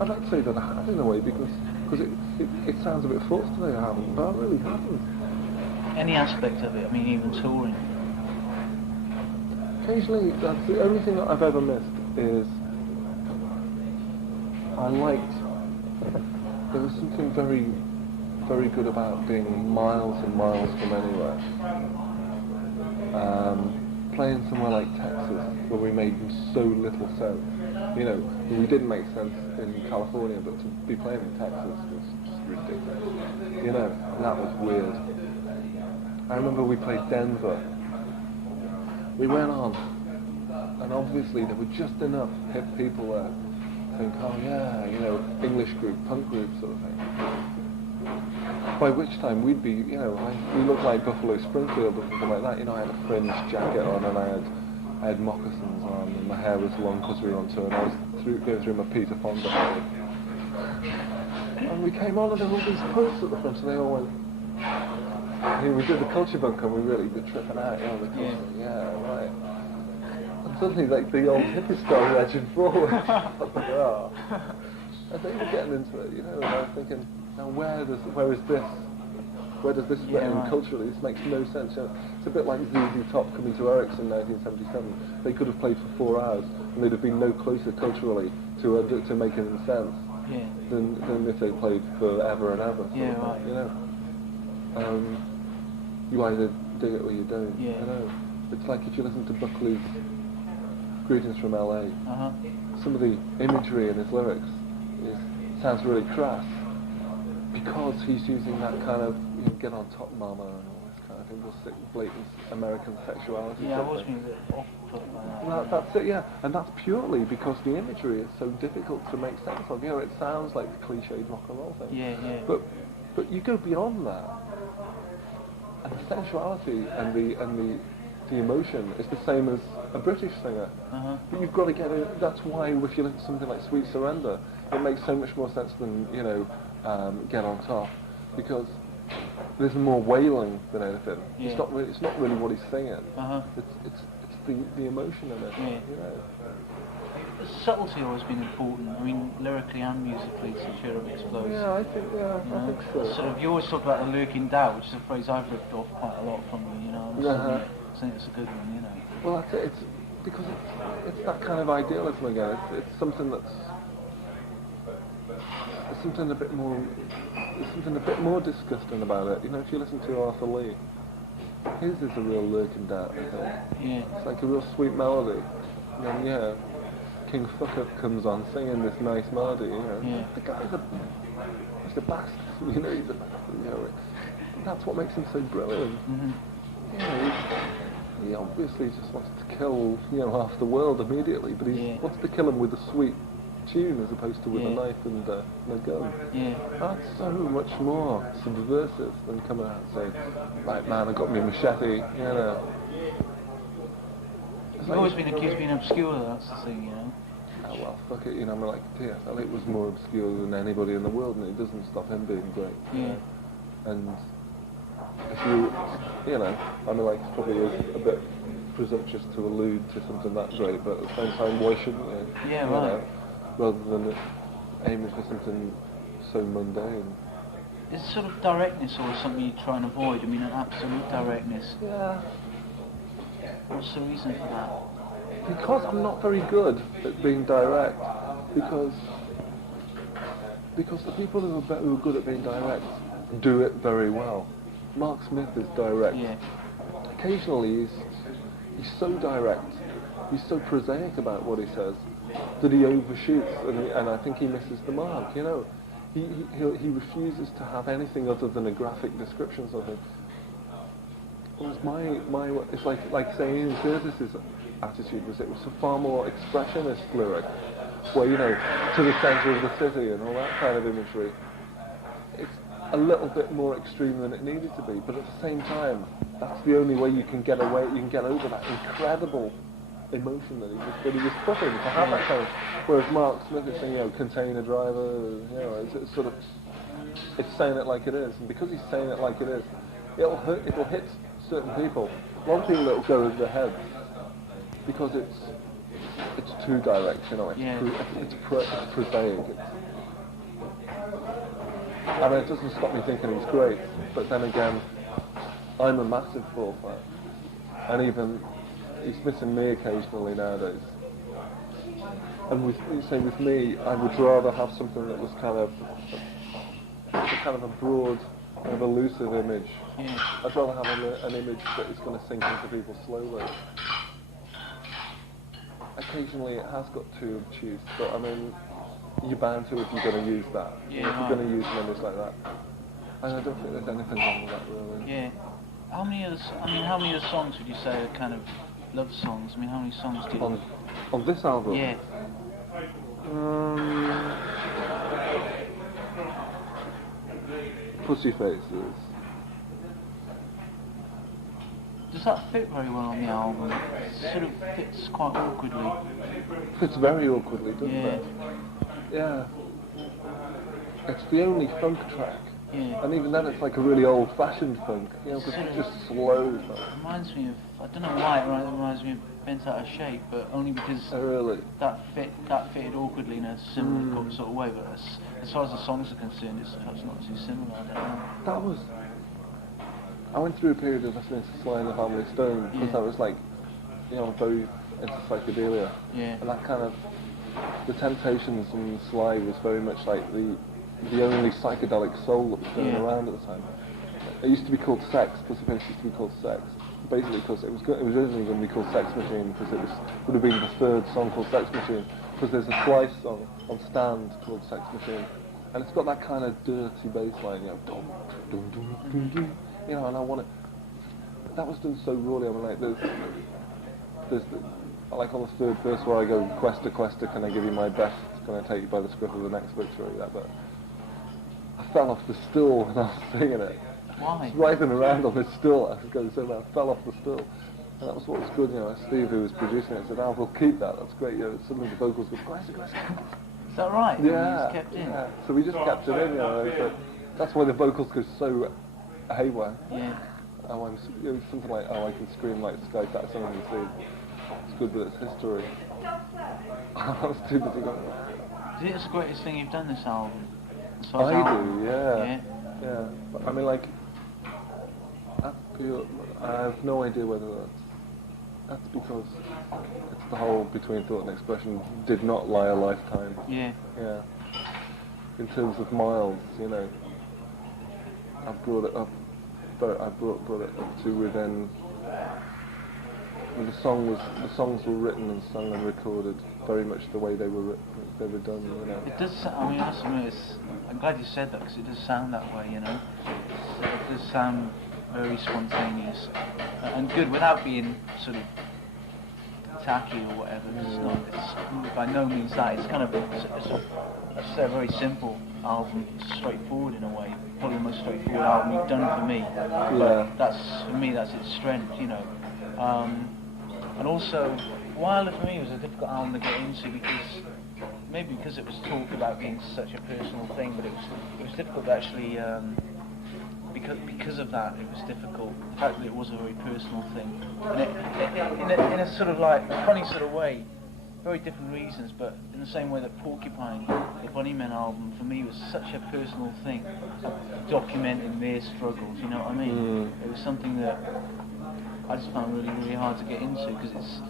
I'd like to say that I have in a way because it sounds a bit forced to say I haven't, but I really haven't. Any aspect of it, I mean, even touring. Occasionally, that's the only thing that I've ever missed is there was something very, very good about being miles and miles from anywhere. Playing somewhere like Texas, where we made so little sense. You know, we didn't make sense in California, but to be playing in Texas was just ridiculous. You know, and that was weird. I remember we played Denver. We went on, and obviously there were just enough hip people there to think, oh yeah, you know, English group, punk group sort of thing. By which time we'd be, you know, we looked like Buffalo Springfield or something like that. You know, I had a fringe jacket on and I had moccasins on and my hair was long because we were on tour and I was going through my Peter Fonda phase. And we came on and there were all these punks at the front and they all went, you know, we did the culture bunk and we really were tripping out, you know, the culture, yeah, right. And suddenly like the old hippies started edging forward. I was like, oh. And they were getting into it, you know, and I was thinking, now where does this fit in culturally? This makes no sense. You know, it's a bit like ZZ Top coming to Eric's in 1977. They could have played for 4 hours and they'd have been no closer culturally to making sense than if they played forever and ever. Yeah, right. You know, you either dig it or you don't. Yeah. You know, it's like if you listen to Buckley's Greetings from LA. Some of the imagery in his lyrics sounds really crass. Because he's using that kind of, you know, get on top mama and all this kind of thing, blatant American sexuality. Yeah, I was being a bit off put by that. That's it, yeah. And that's purely because the imagery is so difficult to make sense of. You know, it sounds like the cliched rock and roll thing. Yeah, yeah. But you go beyond that. And the sensuality and the emotion is the same as a British singer. But you've got to get it. That's why if you look at something like Sweet Surrender, it makes so much more sense than, you know, Get on Top, because there's more wailing than anything. Yeah. It's not really what he's singing. It's the emotion in it. Yeah. You know. Subtlety always been important. I mean, lyrically and musically, to cheer up explodes. Yeah, I think so. Sort of, you always talk about the lurking doubt, which is a phrase I've ripped off quite a lot from you. You know, I think it's a good one. You know. Well, that's it. It's because it's that kind of idealism again. It's something that's. There's something a bit more disgusting about it. You know, if you listen to Arthur Lee, his is a real lurking doubt, I think. Yeah. It's like a real sweet melody. And then, King Fuckup comes on singing this nice melody, you know. Yeah. The guy's a bastard, you know, he's a bastard, you know. That's what makes him so brilliant. You know, he obviously just wants to kill, you know, half the world immediately, but he wants to kill him with a sweet tune as opposed to with a knife and a gun. Yeah. That's so much more subversive than coming out and saying, right man, I got me a machete, you know. You've always been accused of being obscure, that's the thing, you know. Oh well, fuck it, you know, I mean, like T.S. Eliot was more obscure than anybody in the world, and it doesn't stop him being great. Yeah. And if you know, I mean, like, it probably is a bit presumptuous to allude to something that great, but at the same time, why shouldn't you? Yeah, you right. know, rather than aiming for something so mundane. Is sort of directness always something you try and avoid? I mean, an absolute directness. Yeah. What's the reason for that? Because I'm not very good at being direct. Because the people who are good at being direct do it very well. Mark Smith is direct. Yeah. Occasionally he's so direct, he's so prosaic about what he says that he overshoots and I think he misses the mark, you know. He refuses to have anything other than a graphic description sort of thing. Whereas my it's like saying Ian Curtis's attitude was it was a far more expressionist lyric, where, you know, to the centre of the city and all that kind of imagery. It's a little bit more extreme than it needed to be, but at the same time, that's the only way you can get over that incredible emotion that he was putting to have that kind of. Whereas Mark Smith is saying, you know, container driver, you know, it's sort of, it's saying it like it is, and because he's saying it like it is, it'll hit certain people. A lot of people it'll go over their heads because it's it's too direct, you know. Yeah. It's prosaic. I mean, it doesn't stop me thinking he's great, but then again, I'm a massive Fall fan, and even he's missing me occasionally nowadays. And with me, I would rather have something that was kind of a broad, kind of elusive image. Yeah. I'd rather have an image that is going to sink into people slowly. Occasionally it has got too obtuse, but I mean, you're bound to if you're going to use that. Yeah, if you're going to use an image like that. And I don't think there's anything wrong with that, really. Yeah. How many of the songs would you say are kind of love songs? I mean, how many songs do you... On this album? Yeah. Pussy Faces. Does that fit very well on the album? It sort of fits quite awkwardly. Fits very awkwardly, doesn't it? Yeah. It's the only funk track. Yeah. And even then it's like a really old-fashioned funk, you know, because it's just slow. It reminds me of, I don't know why it reminds me of Bent Out of Shape, but only because that fitted awkwardly in a similar sort of way, but as far as the songs are concerned, it's perhaps not too similar, I don't know. I went through a period of listening to Sly and the Family Stone, because I was like, you know, very into psychedelia. Yeah. And that kind of, the Temptations and Sly was very much like the only psychedelic soul that was going around at the time. It used to be called Sex, Pussy Face used to be called Sex. Basically because it was originally going to be called Sex Machine, because it would have been the third song called Sex Machine, because there's a Sly song on Stand called Sex Machine, and it's got that kind of dirty bass line, you know, dum, dum, dum, dum, dum, you know, and I want it. That was done so rawly. I mean, like like on the third verse where I go, Questa, Questa, can I give you my best? Can I take you by the scruff of the next victory? That bit. I fell off the stool when I was singing it. Why? I was writhing around on this stool. I was going so bad, I fell off the stool. And that was what was good, you know. Steve, who was producing it, said, we'll keep that, that's great. You know, suddenly the vocals were Questa, Questa. Is that right? Yeah. It's kept in? Yeah. So we just kept it in, you know. So that's why the vocals go so haywire. Yeah. It was something like, I can scream like Sky Saxon on the sea. It's good, but it's history. I was too busy going, Do you think it's the greatest thing you've done this album? I do, yeah. But I mean, like, I have no idea whether that's because it's the whole Between Thought and Expression did not lie a lifetime. Yeah. Yeah. In terms of miles, you know, I brought it up, but I brought it up to within. The songs were written and sung and recorded very much the way they were done, you know. It does. I mean, I'm glad you said that, because it does sound that way, you know. It does sound very spontaneous and good without being sort of tacky or whatever. It's by no means that. It's kind of it's a very simple album, straightforward in a way. Probably the most straightforward album you've done for me. But for me, that's its strength, you know. And also, Wilder for me was a difficult album to get into, because it was talk about being such a personal thing, but it was difficult to actually, because of that, it was difficult. The fact that it was a very personal thing, and in a sort of like funny sort of way, very different reasons, but in the same way that Porcupine, the Bunnymen album, for me was such a personal thing, documenting their struggles. You know what I mean? It was something that I just found really, really hard to get into, because it's...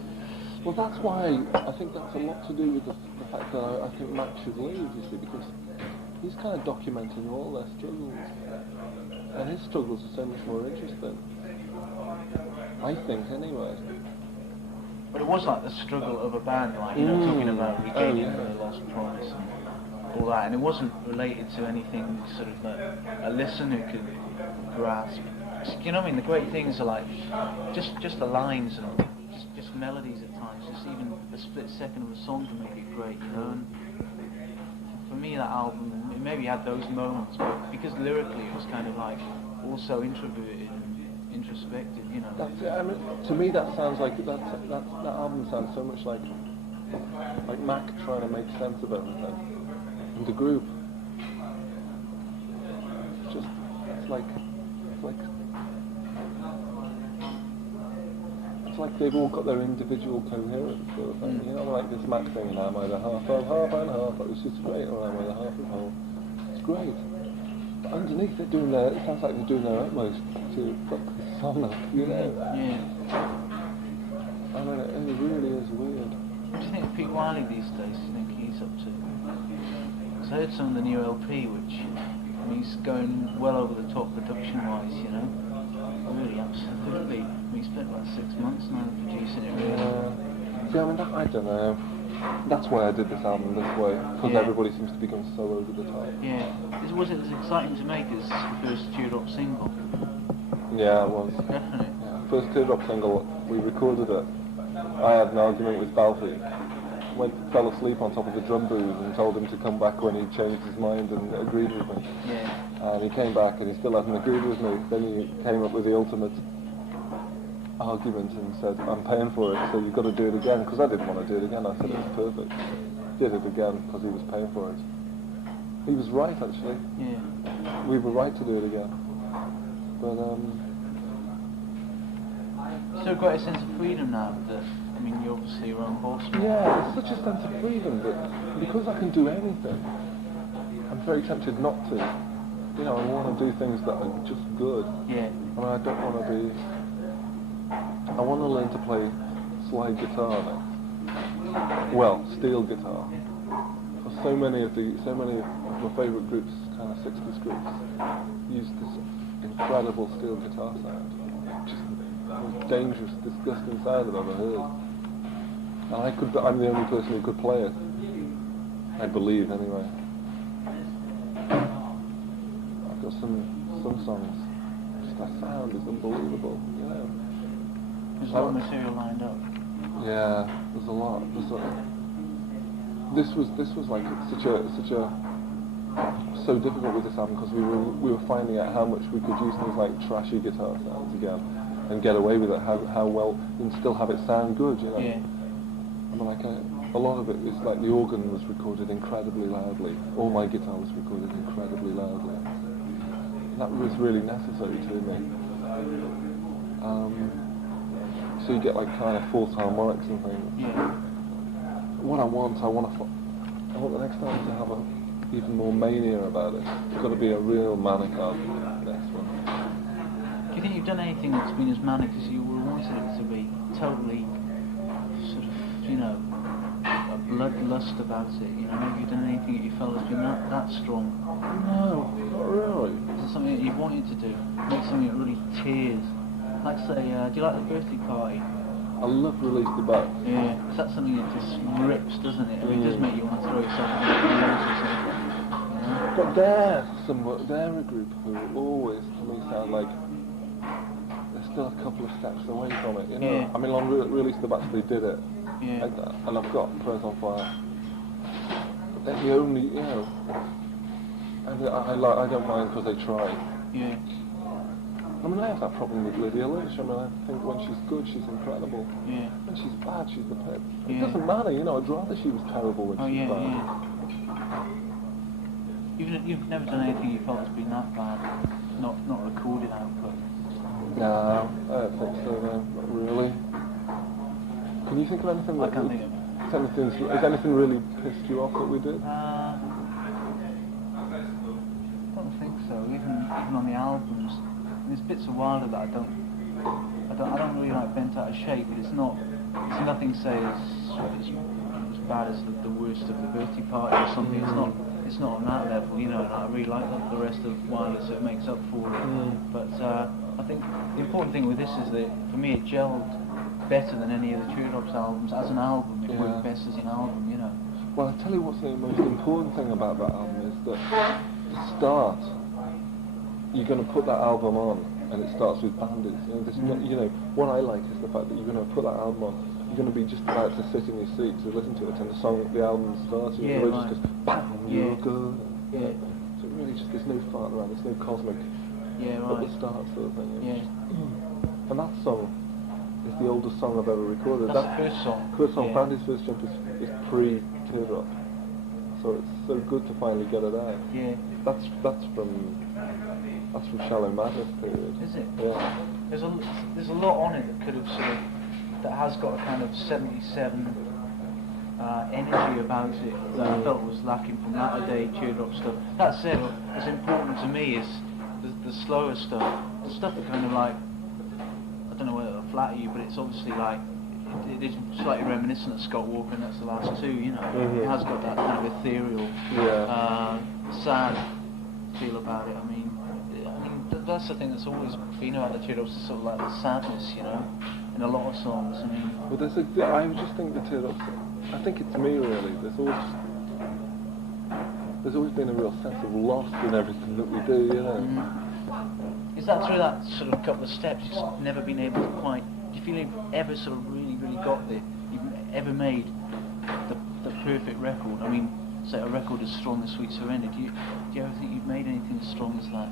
Well, that's why I think that's a lot to do with the fact that I think Matt should leave, you see, because he's kind of documenting all their struggles, and his struggles are so much more interesting. I think, anyway. But it was like the struggle of a band, like, you know, talking about regaining the lost promise and all that, and it wasn't related to anything sort of that a listener could grasp. You know what I mean? The great things are like just the lines and just melodies at times. Just even a split second of a song can make it great, you know. And for me, that album, it maybe had those moments, but because lyrically it was kind of like also introverted and introspective, you know. That's it. I mean, to me, that sounds like that album sounds so much like Mac trying to make sense of everything, and the group. It's like they've all got their individual coherence sort of thing. You know, like this Mac thing, and I'm either half and half. It was just great, or I'm either half and whole. It's great. But underneath, it sounds like they're doing their utmost to fuck the song up, you know? Yeah. I mean, it really is weird. What do you think of Pete Wiley these days? Do you think he's up to? Because I heard some of the new LP, which he's going well over the top production-wise, you know? Really, absolutely. He spent about 6 months now producing it, really. See, I mean, I don't know. That's why I did this album this way, because everybody seems to become so over the top. Yeah. Was it as exciting to make as the first Teardrop single? Yeah, it was. Definitely. Yeah. First Teardrop single, we recorded it. I had an argument with Balfi. Fell asleep on top of the drum booth and told him to come back when he changed his mind and agreed with me. Yeah. And he came back and he still hasn't agreed with me. Then he came up with the ultimate argument and said, I'm paying for it, so you've got to do it again. Because I didn't want to do it again. I said, it's perfect. Did it again because he was paying for it. He was right, actually. Yeah. We were right to do it again. But, So quite a sense of freedom now that, I mean, you're obviously your own boss. yeah, it's such a sense of freedom that because I can do anything, I'm very tempted not to. You know, I want to do things that are just good. Yeah. And I don't want to be... I want to learn to play slide guitar next. Well, steel guitar. For so many of my favourite groups, kind of 60s groups, use this incredible steel guitar sound. Just the most dangerous, disgusting sound I've ever heard. And I'm the only person who could play it. I believe, anyway. I've got some songs. Just that sound is unbelievable, you know. There's a lot of material lined up. Yeah, there's a lot. This was like so difficult with this album because we were finding out how much we could use things like trashy guitar sounds again and get away with it, how well and still have it sound good, you know. Yeah. I mean, like a lot of it is like the organ was recorded incredibly loudly. All my guitar was recorded incredibly loudly. That was really necessary to me. So you get like kind of false harmonics and things. Yeah. What I want the next album to have even more mania about it. It's got to be a real manic album, the next one. Do you think you've done anything that's been as manic as you wanted it to be? Totally sort of, you know, a bloodlust about it, you know? Have you done anything that you felt has been that strong? No, not really. Is it something that you've wanted to do? Make something that really tears? Like say, do you like The Birthday Party? I love Release the Bat. Yeah, that's something that just rips, doesn't it? I mean, it does make you want to throw yourself in the wheels or something. You know? But they're a group who always, to me, sound like they're still a couple of steps away from it, you know? Yeah. I mean, on Release the Bat, they did it. Yeah. And I've got Prayers on Fire. But they're the only, you know... And I don't mind because they try. Yeah. I mean, I have that problem with Lydia Lynch. I mean, I think when she's good, she's incredible. Yeah. When she's bad, she's the pip. It Yeah. doesn't matter, you know, I'd rather she was terrible when she's bad. Yeah. You've never done anything you felt has been that bad, not recorded output. No, I don't think so, no, not really. Can you think of anything I can't think of it. Has anything really pissed you off that we did? I don't think so. Even on the albums, there's bits of Wilder that I don't really like Bent Out of Shape. It's nothing say as bad as the worst of The Birthday Party or something. It's not on that level, you know. And I really like the rest of Wilder, so it makes up for it. But I think the important thing with this is that for me it gelled better than any of the Teardrops albums. As an album, it worked best as an album, you know. Well, I tell you what's the most important thing about that album is that the start. You're going to put that album on, and it starts with Bandits. You know, you know, what I like is the fact that you're going to put that album on. You're going to be just about to sit in your seat to listen to it, and the album starts. Yeah, and it right. just goes, bam, you're good. Yeah. So it really just there's no fart around. There's no cosmic. Yeah, At right. the start sort of thing. Yeah. And that song is the oldest song I've ever recorded. That's the first song. First song, Yeah. Bandit's first jump is pre-Teardrop. So it's so good to finally get it out. Yeah. That's from Shallow Madness period. Is it? Yeah. There's a lot on it that could have sort of that has got a kind of 77 energy about it that I felt was lacking from latter day Teardrop stuff. That said, what's important to me is the slower stuff, the stuff that kind of like, I don't know whether it'll flatter you, but it's obviously like, it is slightly reminiscent of Scott Walker, and that's the last two, you know. Mm-hmm. It has got that kind of ethereal, sad feel about it. I mean, that's the thing that's always been about the Teardrops, is sort of like the sadness, you know, in a lot of songs. I mean, well, I just think the Teardrops, I think it's me really. There's always been a real sense of loss in everything that we do, you know. Is that through that sort of couple of steps you've never been able to quite? Do you feel you've ever sort of really got there? You've ever made the perfect record? I mean, say a record as strong as Sweet Surrender. Do you ever think you've made anything as strong as that?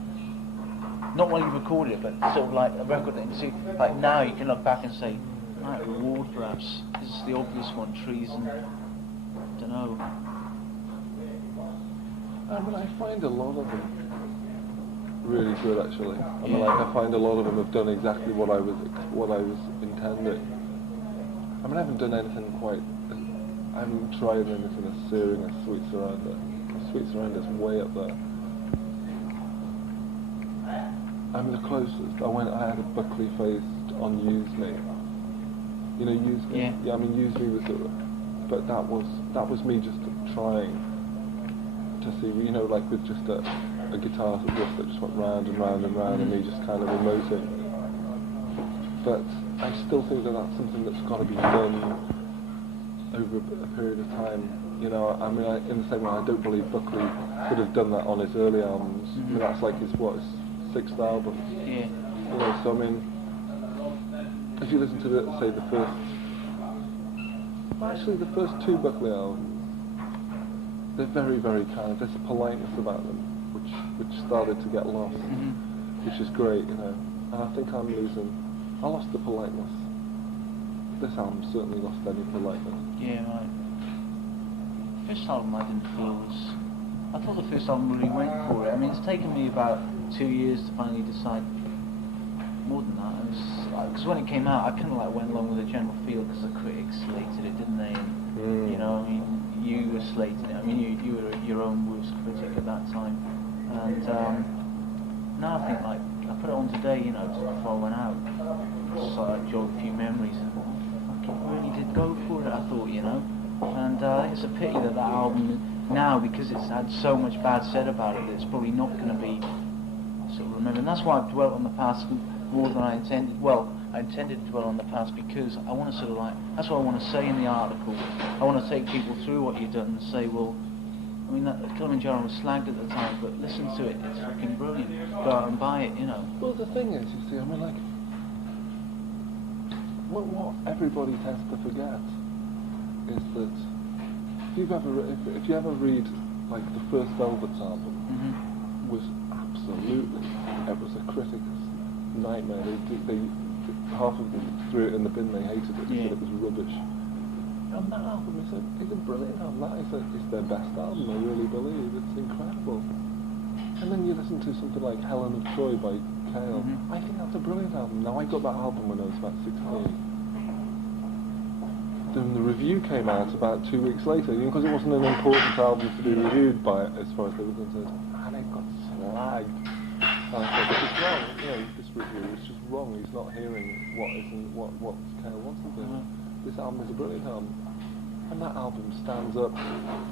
Not while you recorded it, but sort of like a record that you see, like now you can look back and say, right, Reward perhaps. This is the obvious one, Trees and, I don't know. I mean, I find a lot of them really good actually. I mean, like I find a lot of them have done exactly what I was intending. I mean, I haven't done anything quite. I haven't tried anything as searing as Sweet Surrender. Sweet Surrender's way up there. I mean, the closest I had a Buckley faced on Use Me. You know, Use Me. Yeah. I mean, Use Me was but that was me just trying to see, you know, like with just a guitar riff that just went round and round and round, and me just kind of emoting. But I still think that that's something that's got to be done over a period of time. You know, I mean, in the same way, I don't believe Buckley could have done that on his early albums. I mean, that's like his 6th album. Yeah. You know, so I mean, if you listen to the first 2 Buckley albums, they're very, very kind. There's a politeness about them, which started to get lost, which is great, you know. And I think I lost the politeness. This album certainly lost any politeness. Yeah, right. First album I didn't feel I thought the first album really went for it. I mean, it's taken me about 2 years to finally decide. More than that, because when it came out, I kind of like went along with the general feel because the critics slated it, didn't they? And you know, I mean, you were slating it. I mean, you were your own worst critic at that time. And now I think like I put it on today, you know, just before I went out, just sort of jog a few memories. And fuck, it really did go for it. I thought, you know, and I think it's a pity that album now, because it's had so much bad said about it, that it's probably not going to be sort of remembered. And that's why I've dwelt on the past more than I intended. Well, I intended to dwell on the past because I want to sort of like, that's what I want to say in the article. I want to take people through what you've done and say, well, I mean, that Kilimanjaro was slagged at the time, but listen to it, it's fucking brilliant. Go out and buy it, you know. Well, the thing is, you see, I mean, like, what everybody tends to forget is that if you ever read, like, the first Velvet's album, was absolutely, it was a critic's nightmare. They half of them threw it in the bin. They hated it. They said it was rubbish. And that album is a brilliant album. That is their best album. I really believe it's incredible. And then you listen to something like Helen of Troy by Cale. I think that's a brilliant album. Now, I got that album when I was about 16. Then the review came out about 2 weeks later, because it wasn't an important album to be reviewed by, as far as they were concerned. And it got slagged. And I thought, this is wrong. You know, this review is just wrong. He's not hearing what Cale wants to do. This album is a brilliant album. And that album stands up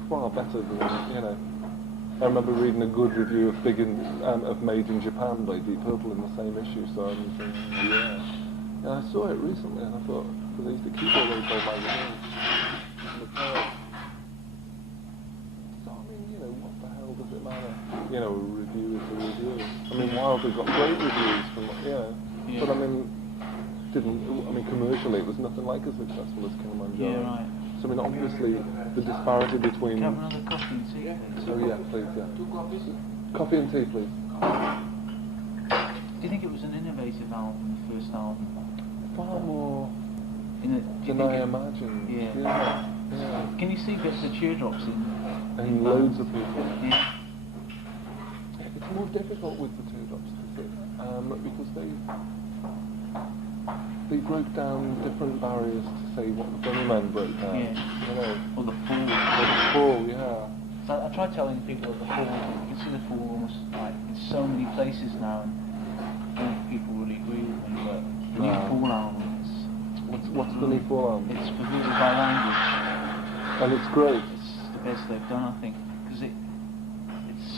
far better than, you know. I remember reading a good review of Made in Japan by Deep Purple in the same issue, so I'm thinking, yeah. And I saw it recently and I thought, because I used to keep all those old magazines. So I mean, you know, what the hell does it matter? You know, a review is a review. I mean, Wilder got great reviews from, but I mean, commercially it was nothing like as successful as Kilimanjaro. Yeah, right. So I mean, obviously, the disparity between... Can I have another coffee and tea, please? Oh yeah, please, yeah. 2 coffees? Coffee and tea, please. Do you think it was an innovative album, the first album? Far more than I imagined. Yeah. Can you see bits of Teardrops in loads of people? Yeah. It's more difficult with the Teardrops to see, because they broke down different barriers to say what the Bunnymen broke down. Yeah. You know. Or the fall. Or the fall, yeah. So I try telling people that the fall, you can see the fall almost like in so many places now, and I don't think people really agree with me, but the new fall album, What's the new fall album? it's perverted by language. And it's great. It's the best they've done, I think, because it's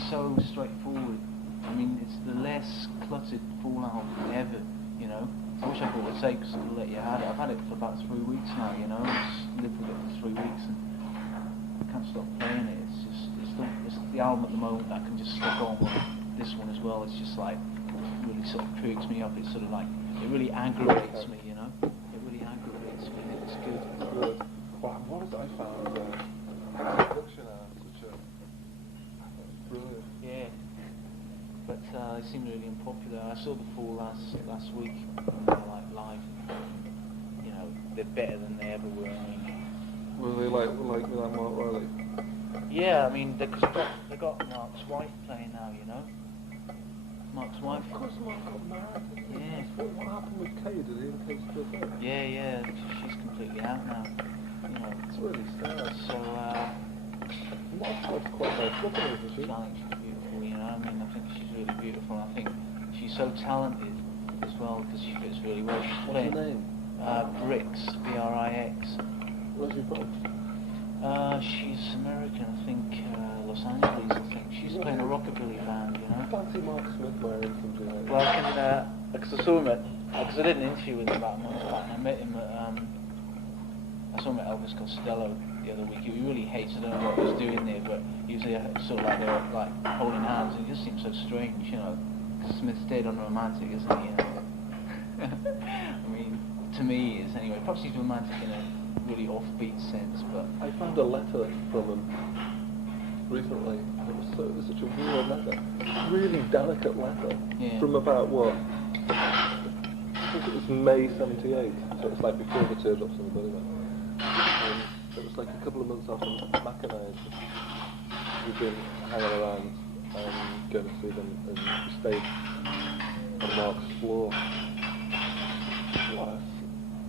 so straightforward. I mean, it's the less cluttered fall album ever, you know. I wish I brought a tape because I could let you have it. I've had it for about 3 weeks now, you know. I've just lived with it for 3 weeks and I can't stop playing it. It's the album at the moment that I can just stick on with this one as well. It's just like, really sort of perks me up. It's sort of like, it really aggravates me, you know. It really aggravates me and it's good. It's good. Wow, what is it I found? Production such a brilliant. Yeah. But they seem really unpopular. I saw the Fall last week, like live. You know, they're better than they ever were. I mean, Were they like Mark Riley? yeah, I mean, they got Mark's wife playing now, you know. Mark's wife. Of course, Mark got married. Yeah. What happened with Kay? Did he and Kay still there? Yeah, she's completely out now. You know. It's really sad. So, Mark's quite nice looking, isn't she? I think she's beautiful, you know. I mean, I think she's really beautiful. I think she's so talented as well because she fits really well. She's What's playing her name? Brix, Brix. Where's she from? She's American, I think, Los Angeles, I think. She's playing a rockabilly band, you know. I fancy Mark Smith wearing some jeans. Well, I can, because I saw him because I did an interview with him about a month back, and I met him at, I saw him at Elvis Costello the other week. He really hates, I don't know what he was doing there, but he was sort of like, they were like holding hands, and it just seemed so strange, you know, because Smith's dead unromantic, isn't he, you know? I mean, to me, is anyway, perhaps he's romantic in a really offbeat sense, but I found a letter from him recently. It was such a weird letter. Really delicate letter. Yeah. From about what? I think it was May '78. So it's like before the Teardrops on the Bunnymen. It was like a couple of months after Mac and I we'd been hanging around and going to see them, and we stayed on Mark's floor.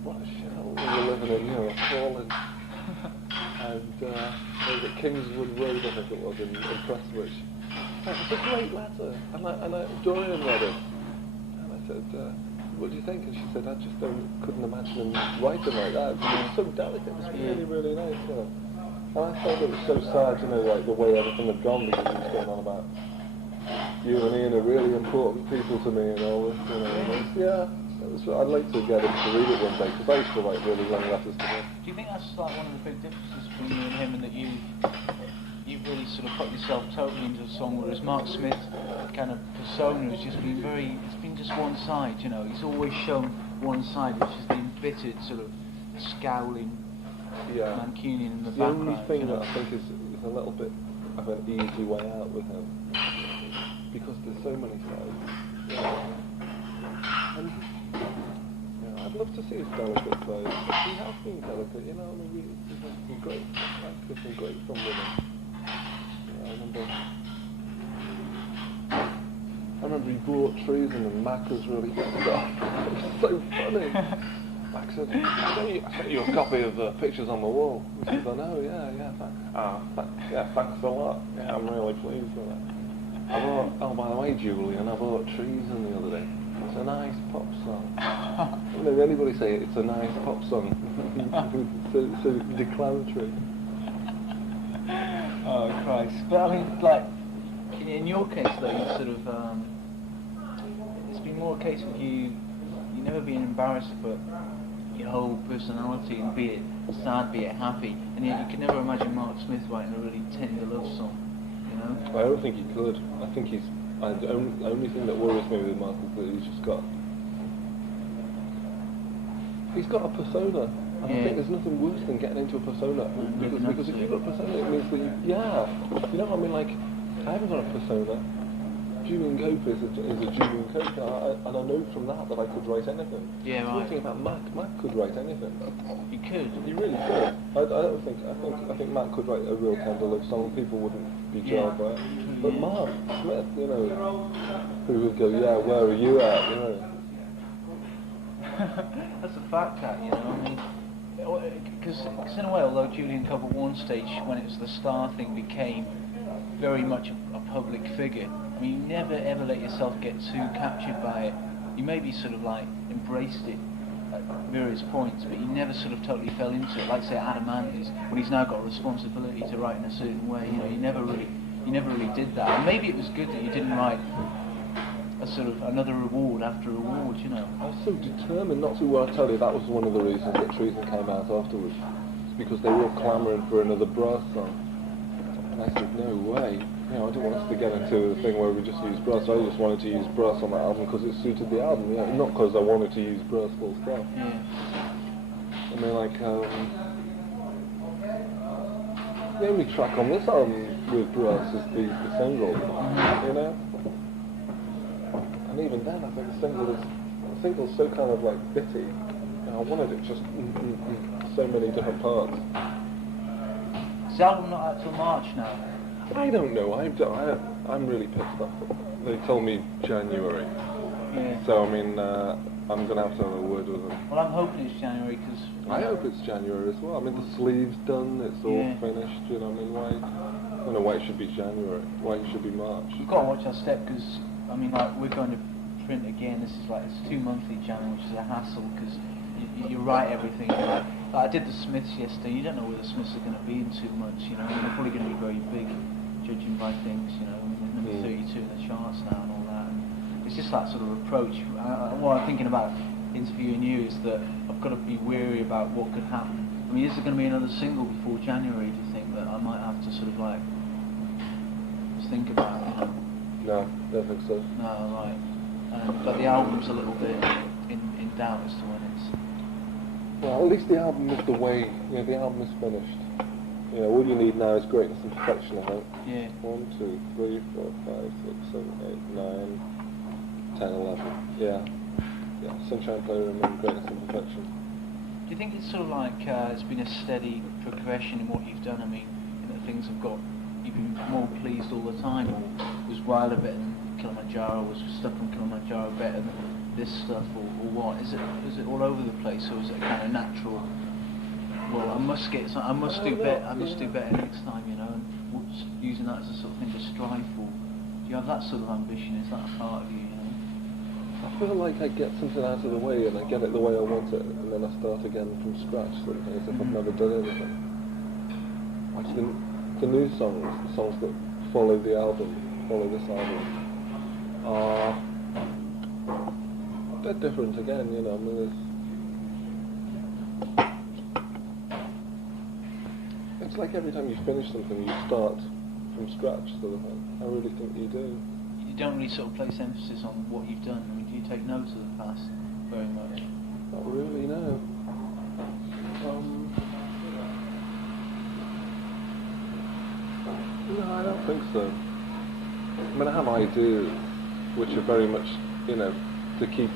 What a shithole we were living in, you know, appalling. And it was at Kingswood Road, I think it was, in Prestwich. It was a great letter, and Julian read it. And I said, what do you think? And she said, I just couldn't imagine him writing like that. It was so delicate, it was really, really nice, you know. And I thought it was so sad, you know, like the way everything had gone, because he was going on about you and Ian are really important people to me and all this, you know. And yeah. I'd like to get him to read it one day, because I used to write really long letters to him. do you think that's like one of the big differences between you and him, and that you've really sort of put yourself totally into a song, whereas Mark Smith's kind of persona has just been it's been just one side, you know, he's always shown one side, which is the embittered sort of scowling Mancunian in the background. The only thing you know? that I think is a little bit of an easy way out with him, because there's so many sides. And I'd love to see his delicate side. He has been delicate, you know. I mean, he's had some great actors and great from women. I remember he brought treason and Mac was really pissed off. It was so funny. Mac said, I sent you a copy of the pictures on the wall. He said, I know, thanks. Thanks a lot. Yeah, I'm really pleased with it. By the way, Julian, I bought Treason the other day. It's a nice pop song. I don't know if anybody say it's a nice pop song. so declamatory. Oh Christ! But I mean, like in your case, though, you sort of it's been more a case of you never being embarrassed, but your whole personality, and be it sad, be it happy, and yet you can never imagine Mark Smith writing a really tender love song, you know? I don't think he could. I think the only thing that worries me with Mark is that he's got a persona. And I think there's nothing worse than getting into a persona, because if you've got a persona, it means that you know what I mean, like, I haven't got a persona. Julian Cope is a Julian Cope, and I know from that I could write anything. Yeah, right. Talking about Mac could write anything. You could. He really could. I think Mac could write a real tender love song. People wouldn't be jarred by it. But Mark Smith, you know, who would go, yeah, where are you at, you know? That's a fact, that, you know. I mean, because in a way, although Julian Cobb at one stage, when it was the Star thing, became very much a public figure. I mean, you never ever let yourself get too captured by it. You maybe sort of like embraced it at various points, but you never sort of totally fell into it. Like say Adamantis, when he's now got a responsibility to write in a certain way. You know, you never really did that. And maybe it was good that you didn't write a sort of another award after award. You know. I was so determined not to. Well, I tell you, that was one of the reasons that Treason came out afterwards. It's because they were all clamouring for another brass song, and I said, no way. You know, I didn't want us to get into the thing where we just use brass. I just wanted to use brass on that album because it suited the album, you know, not because I wanted to use brass full stop. Yeah. I mean, like, the only track on this album with brass is the single, you know? And even then, I think the single's so kind of like bitty. You know, I wanted it just so many different parts. Is the album not out till March now? I don't know. I'm really pissed off. They told me January. Yeah. So I mean, I'm gonna have to have a word with them. Well, I'm hoping it's January because. I hope it's January as well. I mean, the sleeve's done. It's all finished. You know, I mean, why? I don't know why it should be January. Why it should be March. We've got to watch our step because I mean, like we're going to print again. This is like it's 2 monthly January, which is a hassle because you write everything. Like I did the Smiths yesterday. You don't know where the Smiths are going to be in 2 months. You know, I mean, they're probably going to be very big. Judging by things, you know, number 32 in the charts now and all that. And it's just that sort of approach. What I'm thinking about interviewing you is that I've got to be wary about what could happen. I mean, is there going to be another single before January, do you think, that I might have to sort of like just think about, you know? No, don't think so. No, right. But the album's a little bit in doubt as to when it's... Well, at least the album is the way, you know, the album is finished. You know, all you need now is greatness and perfection, I think. Yeah. 1, 2, 3, 4, 5, 6, 7, 8, 9, 10, 11. Yeah. Yeah, Sunshine Playroom and greatness and perfection. Do you think it's sort of like it's been a steady progression in what you've done? I mean, you know, things have got, you've been more pleased all the time, or was Wilder better than Kilimanjaro, was stuff from Kilimanjaro better than this stuff, or what? Is it all over the place, or is it kind of natural? Well, I must do better next time, you know, and using that as a sort of thing to strive for. Do you have that sort of ambition? Is that a part of you, you know? I feel like I get something out of the way and I get it the way I want it, and then I start again from scratch, sort of thing, as if I've never done anything. Like the new songs, the songs that follow this album, they're different again, you know. I mean, it's like every time you finish something, you start from scratch, sort of thing. I really think you do. You don't really sort of place emphasis on what you've done. I mean, do you take note of the past very much? Not really, no. No, I don't think so. I mean, I have ideas which are very much, you know, to keep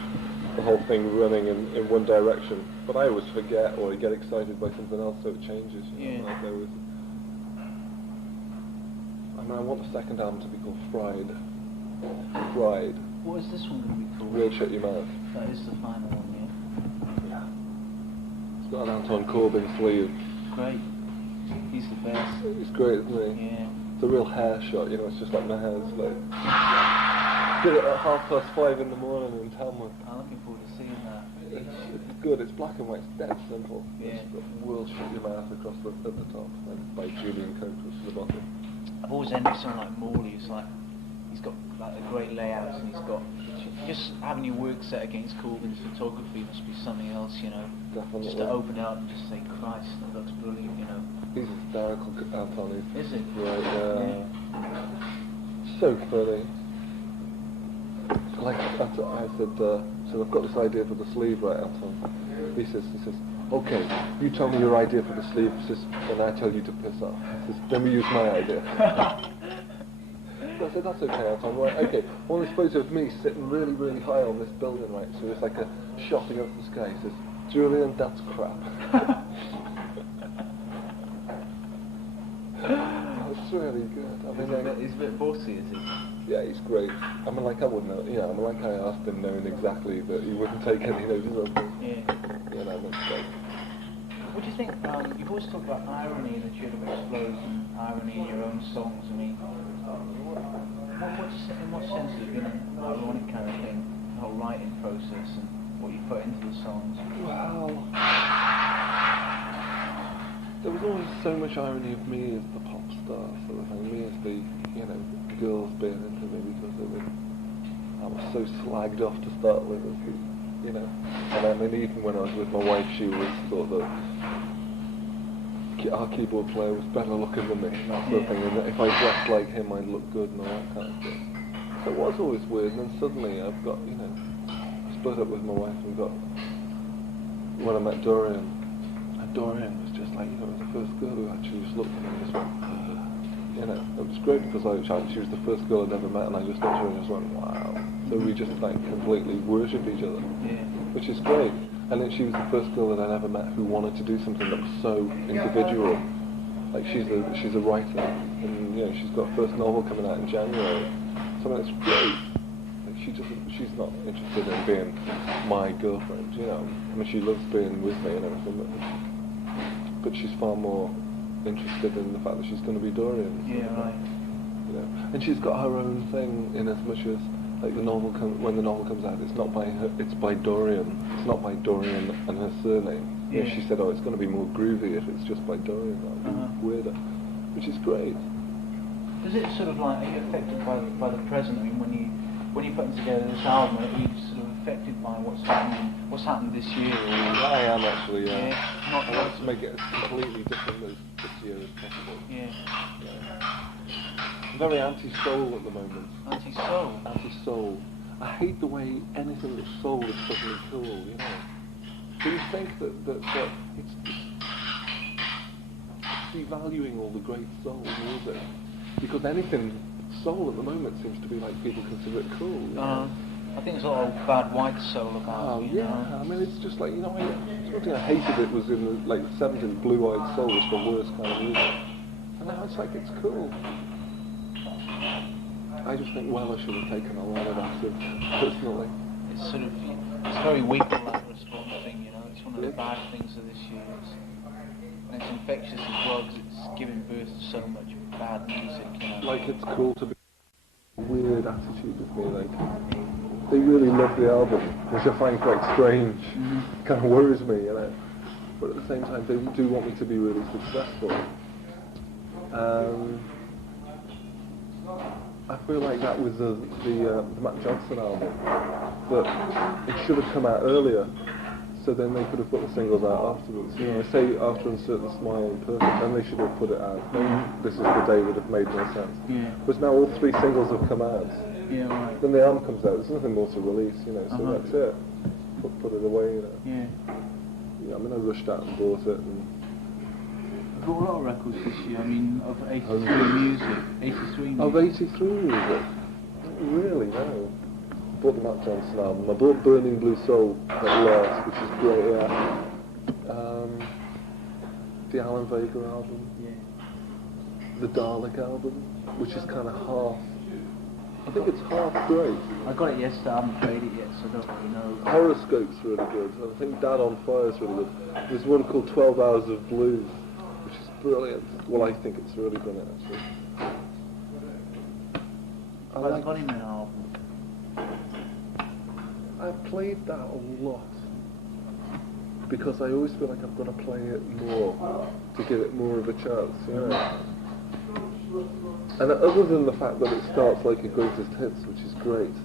the whole thing running in one direction. But I always forget or I get excited by something else, so it changes. You know, like there was, I mean, I want the second album to be called Fried. What is this one going to be called? Real Shut Your Mouth. That is the final one, yeah. Yeah. It's got an Anton Corbin sleeve. Great. He's the best. He's great, isn't he? Yeah. It's a real hair shot, you know, it's just like my hair's like... Did it at 5:30 in the morning in Tamworth. I'm looking forward to seeing that. It's good, it's black and white, it's dead simple. Yeah. It's got World Shut Your Mouth across at the top, and by Julian Coates to the bottom. I've always ended someone like Morley, who's like, he's got like a great layouts, and he's got, just having your work set against Corbin's photography must be something else, you know. Definitely. Just to open it up and just say, Christ, that looks brilliant, you know. He's hysterical, Anton. Is he? Right, Yeah. So funny. Like I said, I've got this idea for the sleeve, right, Anton? He says, okay, you tell me your idea for the sleeve, and I tell you to piss off. He says, then we use my idea. So I said, that's okay, Anton, right, okay. I want this photo of me sitting really, really high on this building, right, so it's like a shotting up the sky. He says, Julian, that's crap. That's really good. I mean, he's a bit bossy, is he? yeah, he's great. I mean, like I wouldn't know, you know, I mean, like I asked him knowing exactly that he wouldn't take any notice of me. Yeah. You know, that's great. What do you think, you've always talked about irony and the Tune of Explosion, irony in your own songs. I mean, in what sense has it been an ironic kind of thing, the whole writing process and what you put into the songs? Well, there was always so much irony of me as the pop star sort of thing, me as the, you know, girls being into me because I was so slagged off to start with, you know. And I mean, even when I was with my wife, she always thought that our keyboard player was better looking than me, and that sort of thing, and that if I dressed like him, I'd look good and all that kind of stuff. So it was always weird, and then suddenly I've got, you know, split up with my wife and got, when I met Dorian, and Dorian was just like, you know, the first girl who actually just looked at me and just went, you know, it was great because she was the first girl I'd ever met, and I just looked at her and just went, wow. So we just like completely worshipped each other, which is great. And then she was the first girl that I'd ever met who wanted to do something that was so individual. Like she's a writer, and you know she's got a first novel coming out in January. So it's great. Like she's not interested in being my girlfriend, you know. I mean she loves being with me and everything, but she's far more interested in the fact that she's going to be Dorian. Yeah, right. You know, and she's got her own thing in as much as. Like when the novel comes out, it's not by her, it's by Dorian. It's not by Dorian and her surname. Yeah. She said, oh, it's going to be more groovy if it's just by Dorian. That'd be weirder, which is great. Does it sort of like, are you affected by the present? I mean, when you're putting together this album, are you sort of affected by what's happened this year? Or I am actually, yeah. Not I want to make it as completely different as this year as possible. Yeah. I'm very anti-soul at the moment. Anti-soul? Anti-soul. I hate the way anything that's soul is suddenly cool, you know. Do you think that it's devaluing all the great soul music? Because anything soul at the moment seems to be like people consider it cool. You know? I think there's a lot of bad white soul about it. Oh, yeah. I mean, it's just like, you know, one thing I hated it was in the 70s, Blue-Eyed Soul was the worst kind of music. And now it's like, it's cool. I just think Weller should have taken a lot of acid, personally. It's sort of, it's very weak, that response thing, you know. It's one of the bad things of this year. And it's infectious as well, because it's giving birth to so much bad music, you know. Like, it's cool to be a weird attitude with me, like, they really love the album, which I find quite strange. It kind of worries me, you know. But at the same time, they do want me to be really successful. I feel like that was the Matt Johnson album, that it should have come out earlier, so then they could have put the singles out afterwards. You know, I say After Uncertain Smile and Perfect, then they should have put it out. This Is the Day would have made more sense. Yeah. Because now all three singles have come out. Yeah, right. Then the album comes out, there's nothing more to release, you know, so that's it. Put it away, you know. Yeah, I mean, I rushed out and bought it. And I've got a lot of records this year, I mean, of 83 music. 83 music. Of 83 music? Really, no. I bought the Matt Johnson album. I bought Burning Blue Soul at last, which is great, yeah. The Alan Vega album. Yeah. The Dalek album, which is kind of half. I think it's half great. I got it yesterday, I haven't played it yet, so I don't really know. Horoscope's really good. I think Dad on Fire's really good. There's one called 12 Hours of Blues, which is brilliant. Well, I think it's really brilliant, actually. I got him an album. I've played that a lot because I always feel like I've got to play it more to give it more of a chance, you know. And other than the fact that it starts like a greatest hits, which is great,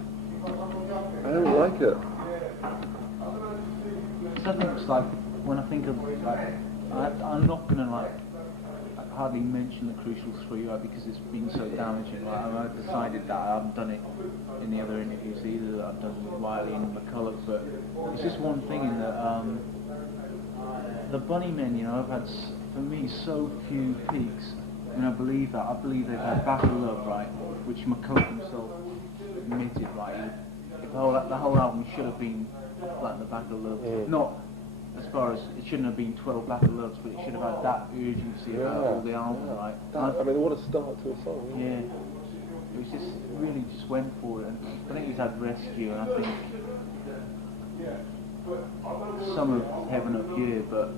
I don't like it. Something's like, when I think of, like, I'm not going to, like, hardly mention the Crucial 3, right, because it's been so damaging. Like, I've decided that I haven't done it in the other interviews either, that I've done with Wiley and McCulloch, but it's just one thing in that, the Bunnymen, you know, have had, for me, so few peaks. And I believe that. I believe they've had Back of Love, right, which McCulloch himself admitted, right, the whole album should have been like the Back of Love. Not as far as it shouldn't have been 12 Black Loves, but it should have had that urgency about all the album, right? I mean, what a start to a song. Yeah. It was just really just went for it. And I think he's had Rescue, and I think some of Heaven Up Here, but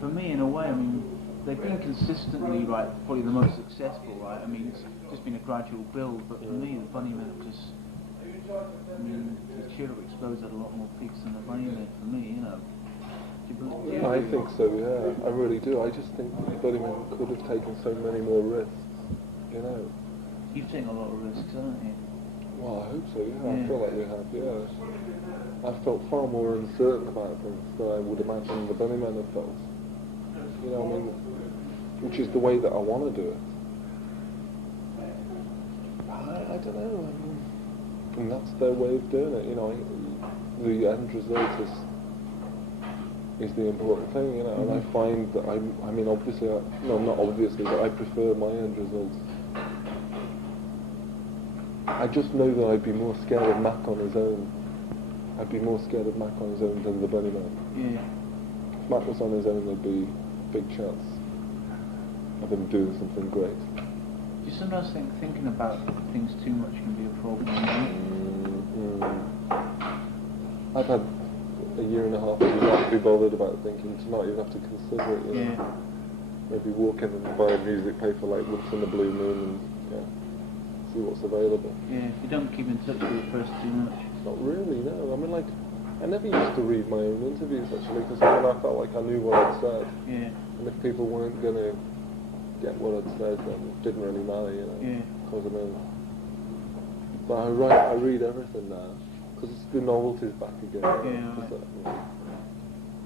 for me, in a way, I mean, they've been consistently, right, probably the most successful, right? I mean, it's just been a gradual build, but for me, the Bunnymen just, I mean, the Cheer Up Explodes had a lot more peaks than the Bunnymen for me, you know. I think so, yeah, I really do. I just think the Bunnymen could have taken so many more risks, you know. You've taken a lot of risks, haven't you? Well, I hope so, yeah. I feel like we have, yeah. I've felt far more uncertain about things than I would imagine the Bunnymen have felt. You know, I mean, which is the way that I want to do it. I don't know, I mean, and that's their way of doing it, you know. The end result is the important thing, you know, and I find that I mean, obviously, no, not obviously, but I prefer my end results. I just know that I'd be more scared of Mac on his own. I'd be more scared of Mac on his own than the Bunnymen. Yeah. If Mac was on his own, there'd be a big chance of him doing something great. Do you sometimes think thinking about things too much can be a problem? I've had a year and a half to not be bothered about thinking, to not even have to consider it, you know. Yeah. Maybe walk in and buy a music paper like Once in a Blue Moon and see what's available. Yeah, you don't keep in touch with the press too much. Not really, no. I mean, like, I never used to read my own interviews, actually, because I felt like I knew what I'd said. Yeah. And if people weren't going to get what I'd said, then it didn't really matter, you know. Yeah. Because I mean, but I read everything now, because the novelty's back again. Yeah, right.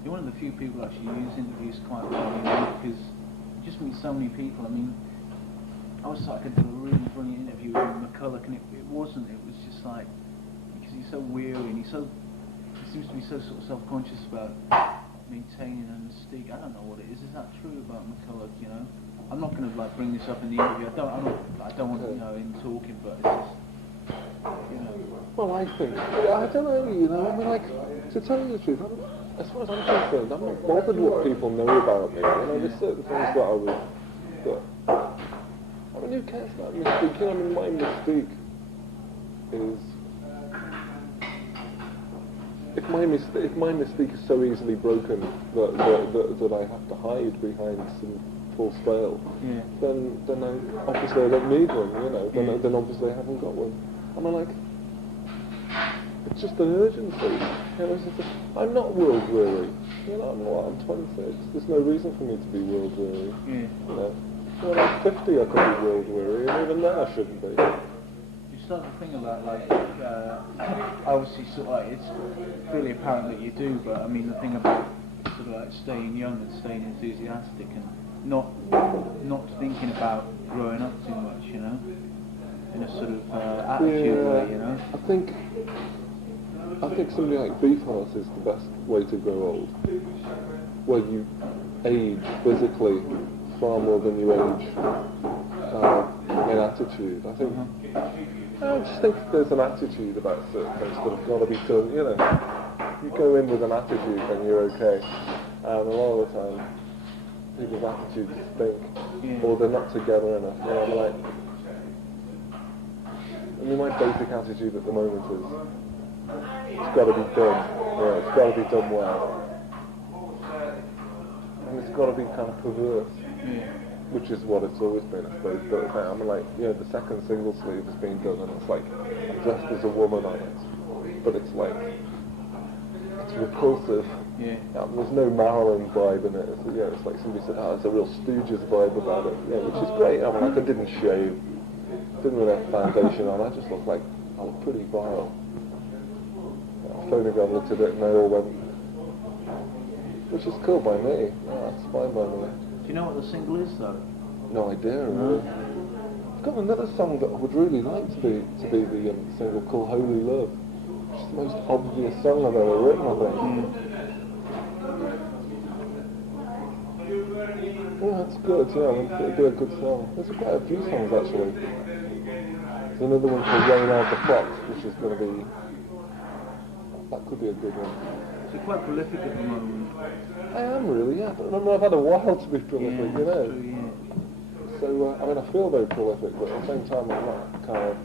You're one of the few people who actually use interviews quite well, you know, because you just meet so many people. I mean, I was like, I could do a really brilliant interview with McCulloch, and it wasn't. It was just like, because he's so weary and he seems to be so sort of self-conscious about maintaining a mystique. I don't know what it is. Is that true about McCulloch? You know, I'm not going to like bring this up in the interview. I don't want you know him talking, but it's just, you know. Well, I think I don't know. You know, I mean, like, to tell you the truth, as far as I'm concerned, I'm not bothered what people know about me. You know, there's certain things that I would. I mean, who cares about mystique? You know, I mean, my mystique is. If my mystique is so easily broken that I have to hide behind some false veil, then obviously I don't need one, you know. Then obviously I haven't got one. I mean, like, it's just an urgency. You know, I'm not world weary. You know, I'm 26. There's no reason for me to be world weary. You know, when I'm 50, I could be world weary, and even then I shouldn't be. You start to think about like, obviously, sort of like it's fairly apparent that you do, but I mean the thing about sort of like staying young and staying enthusiastic and not thinking about growing up too much, you know, in a sort of attitude way, you know. I think something like Beefheart is the best way to grow old, where you age physically far more than you age in attitude. I just think there's an attitude about certain things that have got to be done, you know. You go in with an attitude, then you're okay. And a lot of the time, people's attitudes stink, or they're not together enough. You know, like, I mean, my basic attitude at the moment is, it's got to be done. Yeah, it's got to be done well. And it's got to be kind of perverse. Which is what it's always been, I suppose. But I mean, like, you know, the second single sleeve has been done, and it's like I'm dressed as a woman on it, but it's like it's repulsive. There's no Marilyn vibe in it. It's like somebody said, there's a real Stooges vibe about it, which is great. I mean, like, I didn't shave, didn't really have foundation on. I just looked like I looked pretty vile. Phonograph looked at it, and they all went, which is cool by me. Yeah, that's fine by me. Do you know what the single is, though? No idea. I've got another song that I would really like to be the single called Holy Love, which is the most obvious song I've ever written, I think. Yeah, that's good, it'd be a good song. There's quite a few songs, actually. There's another one called Reynald the Fox, which is going to be... That could be a good one. You're quite prolific at the moment. I am really, yeah, but I've had a while to be prolific, Yeah, you know. that's true, yeah. So, I mean, I feel very prolific, but at the same time, I'm not kind of,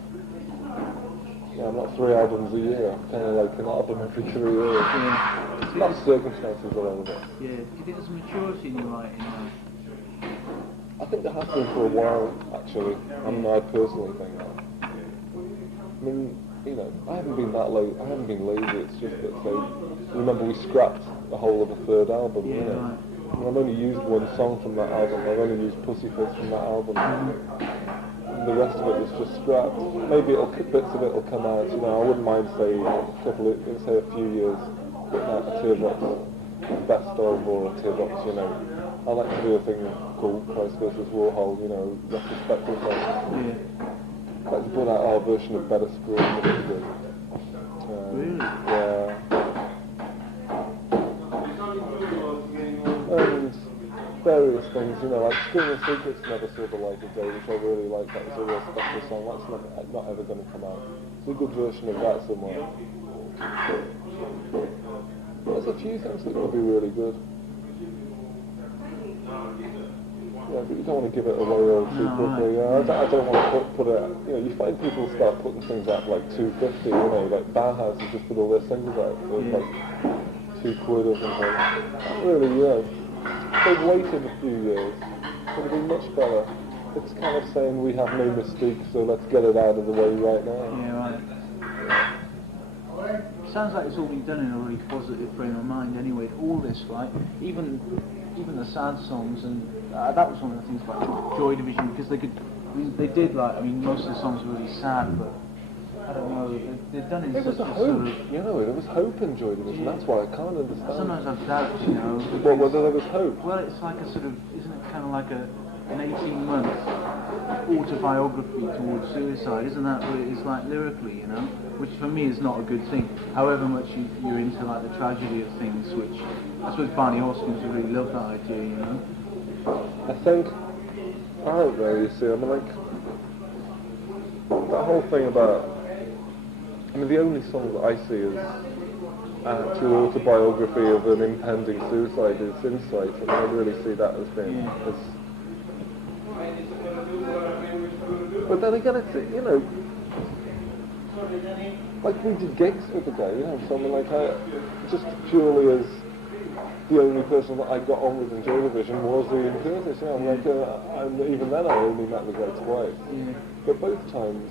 I'm not 3 albums a year. I'm kind of like an album every 3 years. Yeah. That's circumstances are all of it. Yeah. Do you think there's maturity in your writing now? I think there has been for a while, actually. I mean, I personally think that. I mean, you know, I haven't been lazy, it's just that, remember we scrapped the whole of the 3rd album, Yeah, you know. right. And I've only used one song from that album, I've only used Pussyfoots from that album. The rest of it was just scrapped. Maybe bits of it will come out, you know, I wouldn't mind, say a few years, putting out a Teardrops best of or a Teardrops, you know. I like to do a thing called Price versus Warhol, you know, retrospective thing. Yeah. I'd like to put out our version of Better Screw that we did. Really? Yeah. And various things, you know, like Screaming Secrets never saw the light of day, which I really like. That was a real special song. That's not ever going to come out. There's a good version of that somewhere. There's a few things that could be really good. Yeah, but you don't want to give it away all too quickly. Right. I don't want to put it. You know, you find people start putting things out like $2.50. You know, like Bauhaus has just put all their singles out for like £2 or something. Really, yeah. If they'd waited a few years, it would be much better. It's kind of saying we have no mystique, so let's get it out of the way right now. Yeah, right. Sounds like it's all been done in a really positive frame of mind anyway, all this, right? Even the sad songs, and that was one of the things about Joy Division, because they did like, I mean, most of the songs were really sad, but I don't know, they've done it in such a hope, sort of... you know, there was hope in Joy Division, that's why I can't understand. Sometimes I've doubts, you know. Whether there was hope? Well, it's like a sort of, isn't it kind of like an 18-month autobiography towards suicide? Isn't that what it is like lyrically, you know? Which for me is not a good thing. However much you're into like the tragedy of things, which I suppose Barney Hoskins would really love that idea, you know? I think, I don't know, you see, I mean, like, that whole thing about, I mean, the only song that I see as actual autobiography of an impending suicide is Insight, and I really see that as being, but then again, it's, you know, like we did gigs with the guy, you know, so I mean, like, just purely as the only person that I got on with in Joy Division was Ian Curtis, you know, like, and even then I only met the guy twice, but both times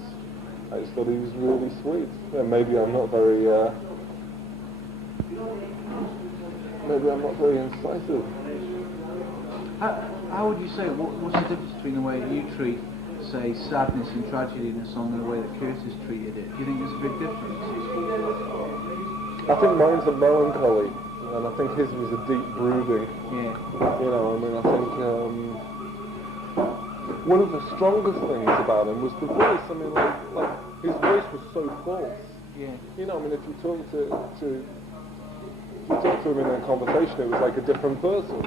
I just thought he was really sweet. Yeah, maybe I'm not very incisive. How would you say, what's the difference between the way you treat, say, sadness and tragedy in a song and the way that Curtis treated it? Do you think there's a big difference? I think mine's a melancholy, and I think his was a deep brooding. Yeah. You know, I mean, I think one of the strongest things about him was the voice. I mean, like his voice was so false. Yeah. You know, I mean, if you talk to him in a conversation, it was like a different person.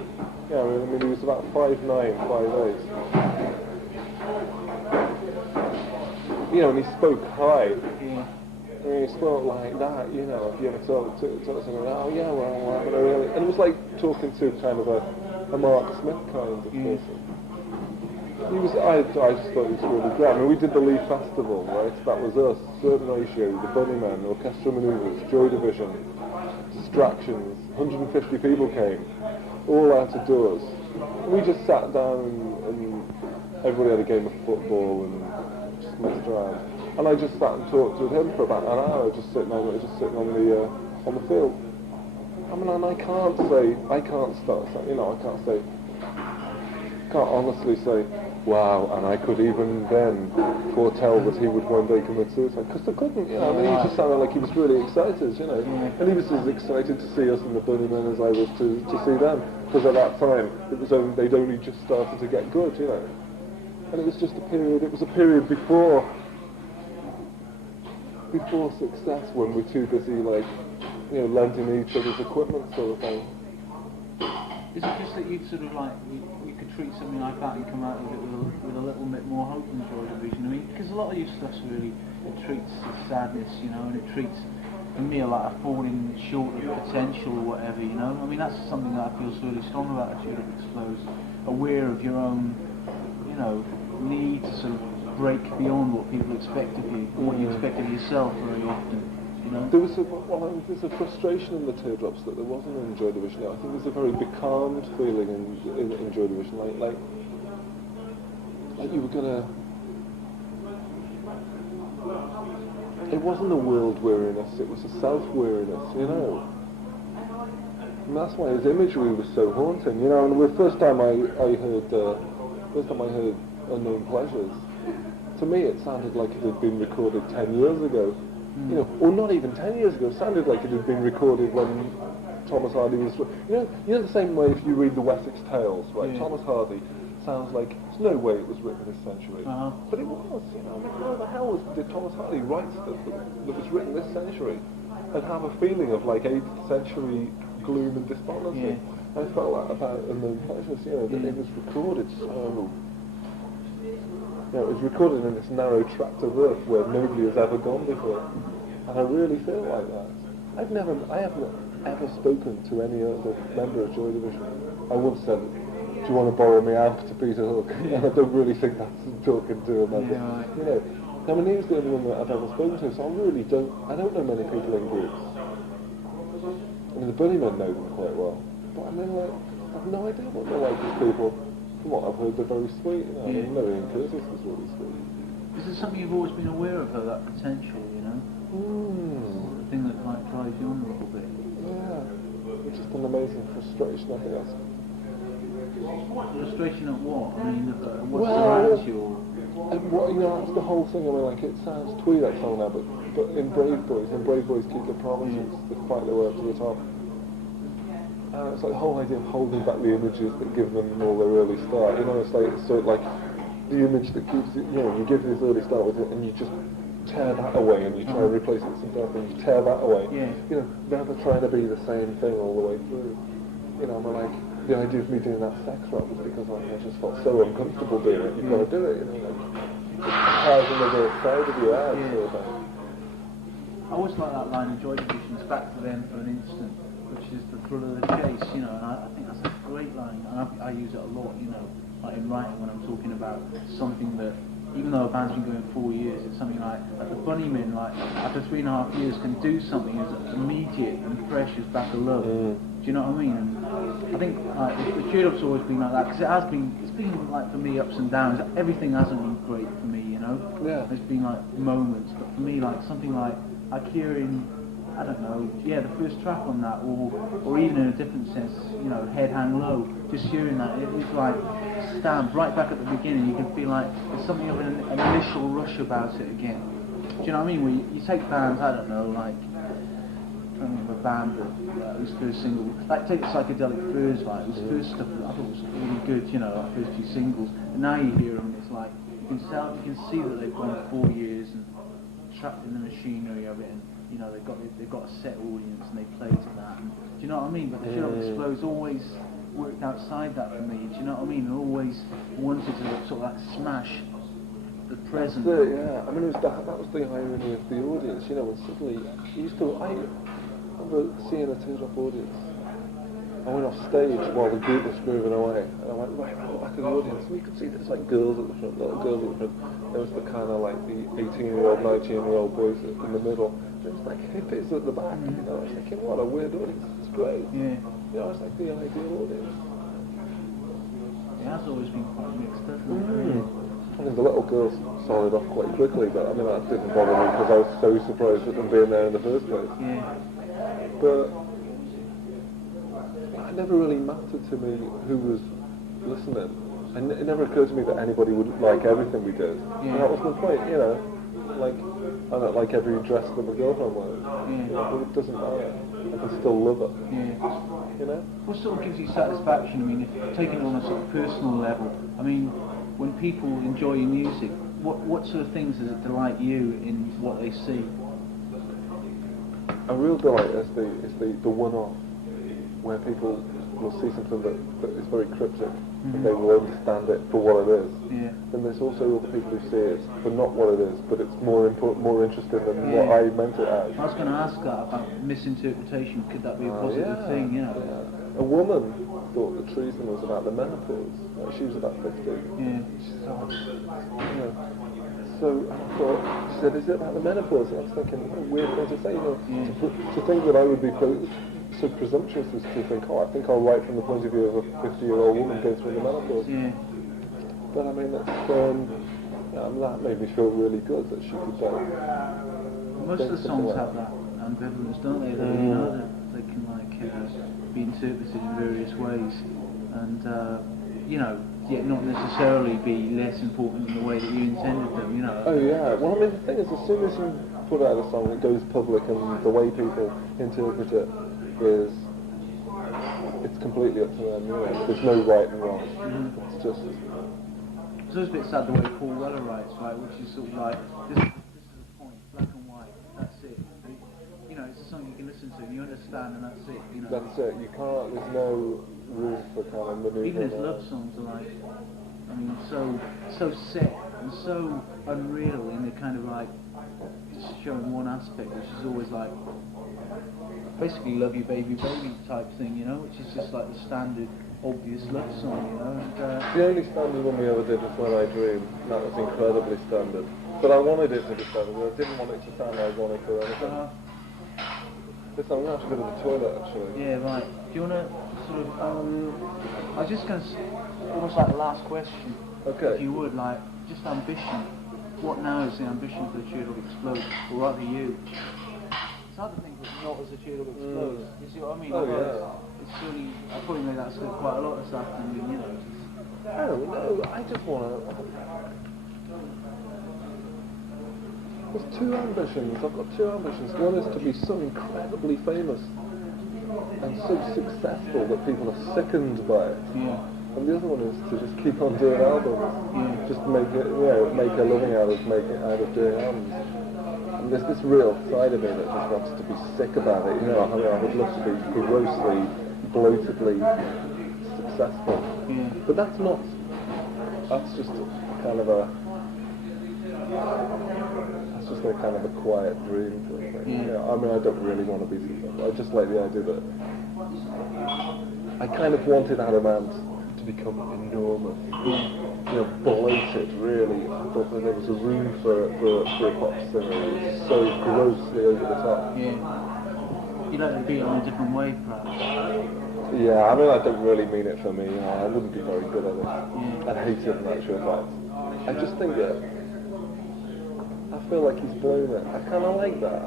You know, I mean, he was about 5'9", 5'8". You know, and he spoke high. Yeah. I mean, he spoke like that, you know, if you ever talk to someone, oh yeah, well, I'm really... And it was like talking to kind of a Mark Smith kind of person. He was, I just thought he was really great. I mean, we did the Leaf Festival, right? That was us, Certain Ratio, the Bunnymen, Orchestra Manoeuvres, Joy Division, Distractions, 150 people came, all out of doors. We just sat down and everybody had a game of football and just messed around. And I just sat and talked with him for about an hour, just sitting on the field. I mean, and I can't honestly say, wow, and I could even then foretell that he would one day commit suicide, because I couldn't, you know, I mean, he just sounded like he was really excited, you know, and he was as excited to see us in the Bunnymen as I was to see them, because at that time, they'd only just started to get good, you know, and it was just a period before success, when we're too busy, like, you know, lending each other's equipment sort of thing. Is it just that you'd sort of like, you could treat something like that and come out of it with a little bit more hope in Joy Division? I mean, because a lot of your stuff's really, it treats sadness, you know, and it treats for me are like a falling short of potential or whatever, you know. I mean, that's something that I feel really strong about. That Europe Explodes, aware of your own, you know, need to sort of break beyond what people expect of you, or what you expect of yourself very often. You know? There's a frustration in the Teardrops that there wasn't in Joy Division. I think there's a very becalmed feeling in Joy Division, like you were gonna. It wasn't a world weariness; it was a self weariness, you know. And that's why his imagery was so haunting, you know. And the first time I heard Unknown Pleasures, to me it sounded like it had been recorded 10 years ago. You know, or not even 10 years ago. It sounded like it had been recorded when Thomas Hardy was, you know the same way if you read the Wessex Tales, right? Yeah. Thomas Hardy sounds like there's no way it was written this century, but it was. You know, I mean, how the hell did Thomas Hardy write stuff that was written this century and have a feeling of like 8th century gloom and despondency? Yeah. I felt that about Unknown Pleasures, you know, that it was recorded so. You know, it was recorded in this narrow tract of earth where nobody has ever gone before, and I really feel like that. I haven't ever spoken to any other member of Joy Division. I once said, "Do you want to borrow me out to Peter Hook?" And I don't really think that's talking to a member. Yeah, right. You know, I mean, he was the only one that I've ever spoken to, so I don't know many people in groups. I mean, the Bunnymen know them quite well, but I mean, like, I have no idea what they're like as people. From what I've heard, they're very sweet, you know. I mean, Ian Curtis was really sweet. Is there something you've always been aware of, though, that potential, you know? The thing that like drives you on a little bit. Yeah. It's just an amazing frustration, I think that's... Frustration at what? I mean, what surrounds you? You know, that's the whole thing. I mean, like, it sounds twee, that song now, but in Brave Boys keep their promises, they fight their way up to the top. And it's like the whole idea of holding back the images that give them all their early start. You know, it's like the image that keeps it, you know, you give this early start with it and you just tear that away and you try and replace it with something else and you tear that away. Yeah. You know, now they're trying to be the same thing all the way through. You know, I'm like, the idea of me doing that sex rap was because like, I just felt so uncomfortable doing it. You've got to do it, you know, like, it's another side of your ass sort of thing. I always like that line in Joy Division's Back to Them for an Instant, which is the thrill of the chase, you know, and I think that's a great line, and I use it a lot, you know, like in writing when I'm talking about something that, even though a band's been going 4 years, it's something like the Bunnymen, like, after 3.5 years can do something as immediate and fresh as Back of Love. Do you know what I mean? And I think the Teardrops always been like that, because it's been like, for me, ups and downs. Everything hasn't been great for me, you know? Yeah. There's been like moments, but for me, like something like hearing, I don't know, the first track on that, or even in a different sense, you know, Head Hang Low, just hearing that, it's like stabbed right back at the beginning. You can feel like there's something of an initial rush about it again. Do you know what I mean? Where you take bands, I don't know, like, I don't remember a band that whose first single, like take Psychedelic Furs, like, whose first stuff I thought was really good, you know, like first few singles, and now you hear them, it's like, you can see that they've gone 4 years and trapped in the machinery of it, and you know, they've got a set audience and they play to that. And, do you know what I mean? But the Teardrop Explodes always worked outside that for me. Do you know what I mean? And always wanted to sort of like smash the present. That's it, yeah. I mean, that was the irony of the audience. You know, when suddenly I remember seeing a Teardrop audience. I went off stage while the group was moving away, and I went right around the back of the audience, and you could see there's like girls at the front, little girls at the front. There was the kind of like the 18-year-old, 19-year-old boys in the middle. There was like hippies at the back. You know, I was thinking, what a weird audience. It's great. Yeah. You know, it's like the ideal audience. It has always been quite mixed, hasn't it? I mean, the little girls solid off quite quickly, but I mean, that didn't bother me because I was so surprised at them being there in the first place. Yeah. But it never really mattered to me who was listening. And it never occurred to me that anybody would like everything we did. Yeah. And that was my point, you know. Like, I don't like every dress that my girlfriend wears. Yeah. You know, but it doesn't matter. I can still love it. Yeah. You know? What sort of gives you satisfaction? I mean, if taking it on a sort of personal level, I mean, when people enjoy your music, what sort of things does it delight you in what they see? A real delight is the one-off. where people will see something that is very cryptic, and they will understand it for what it is. Yeah. Then there's also other people who see it for not what it is, but it's more interesting than what I meant it as. I was going to ask that about misinterpretation. Could that be a positive thing? You know. Yeah. A woman thought that treason was about the menopause. Like, she was about 50. Yeah. She said, you know. So I thought, she said, is it about the menopause? And I was thinking, what a weird thing to say, you know, to think that I would be so presumptuous as to think, I think I'll write from the point of view of a 50-year-old woman going through the menopause. Yeah. But I mean, that made me feel really good that she could Most of the songs have that ambivalence, don't they? Though, you know, that they can be interpreted in various ways, and you know, yet not necessarily be less important in the way that you intended them. You know. Oh yeah. Well, I mean, the thing is, as soon as you put out a song that goes public and the way people interpret it is, it's completely up to them. You know, there's no right and wrong. It's just. It's always a bit sad the way Paul Weller writes, right? Which is sort of like, this is the point, black and white, that's it. You know, it's a song you can listen to and you understand, and that's it. You know. That's it. You can't. There's no room for kind of manoeuvre. Even his love songs are like, I mean, so set and so unreal in the kind of like just showing one aspect, which is always like basically "Love You Baby Baby" type thing, you know, which is just like the standard obvious love song, you know. And, the only standard one we ever did was When I Dream. That was incredibly standard. But I wanted it to be standard. I didn't want it to sound ironic or anything. Listen, I'm going to have to go to the toilet, actually. Yeah, right. Do you want to sort of, I was just going to, almost like the last question. Okay. If you would, like, just ambition. What now is the ambition for the Teardrop Explodes? Or rather you? It's hard to think of not as a Teardrop Explodes. You see what I mean? Oh, yeah. It's surely, I probably made that slip quite a lot this afternoon, you know. Oh, no, I just want to... There's two ambitions. I've got two ambitions. One is to be so incredibly famous and so successful that people are sickened by it. Yeah. And the other one is to just keep on doing albums. Yeah. Just make it, you know, make a living out of doing albums. And there's this real side of me that just wants to be sick about it. You know, I mean, I would love to be grossly, bloatedly successful. Yeah. But that's just kind of a quiet dream for me. Yeah. I mean, I don't really want to be successful. I just like the idea that I kind of wanted Adamant to become enormous. You know, bloated, really. I thought that there was a room for a pop singer. It was so grossly over the top. Yeah. You'd like to be it in a different way, perhaps. Yeah, I mean, I don't really mean it for me. You know, I wouldn't be very good at it. Yeah. I hate it in actual fact. I just think that I feel like he's blown it. I kind of like that.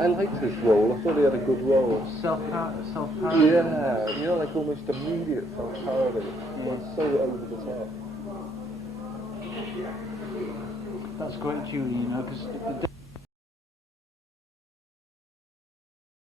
I liked his role. I thought he had a good role. Self-parody. Yeah, you know, like almost immediate self-parody. Yeah. So over the top. That's great, Julian, you know, because the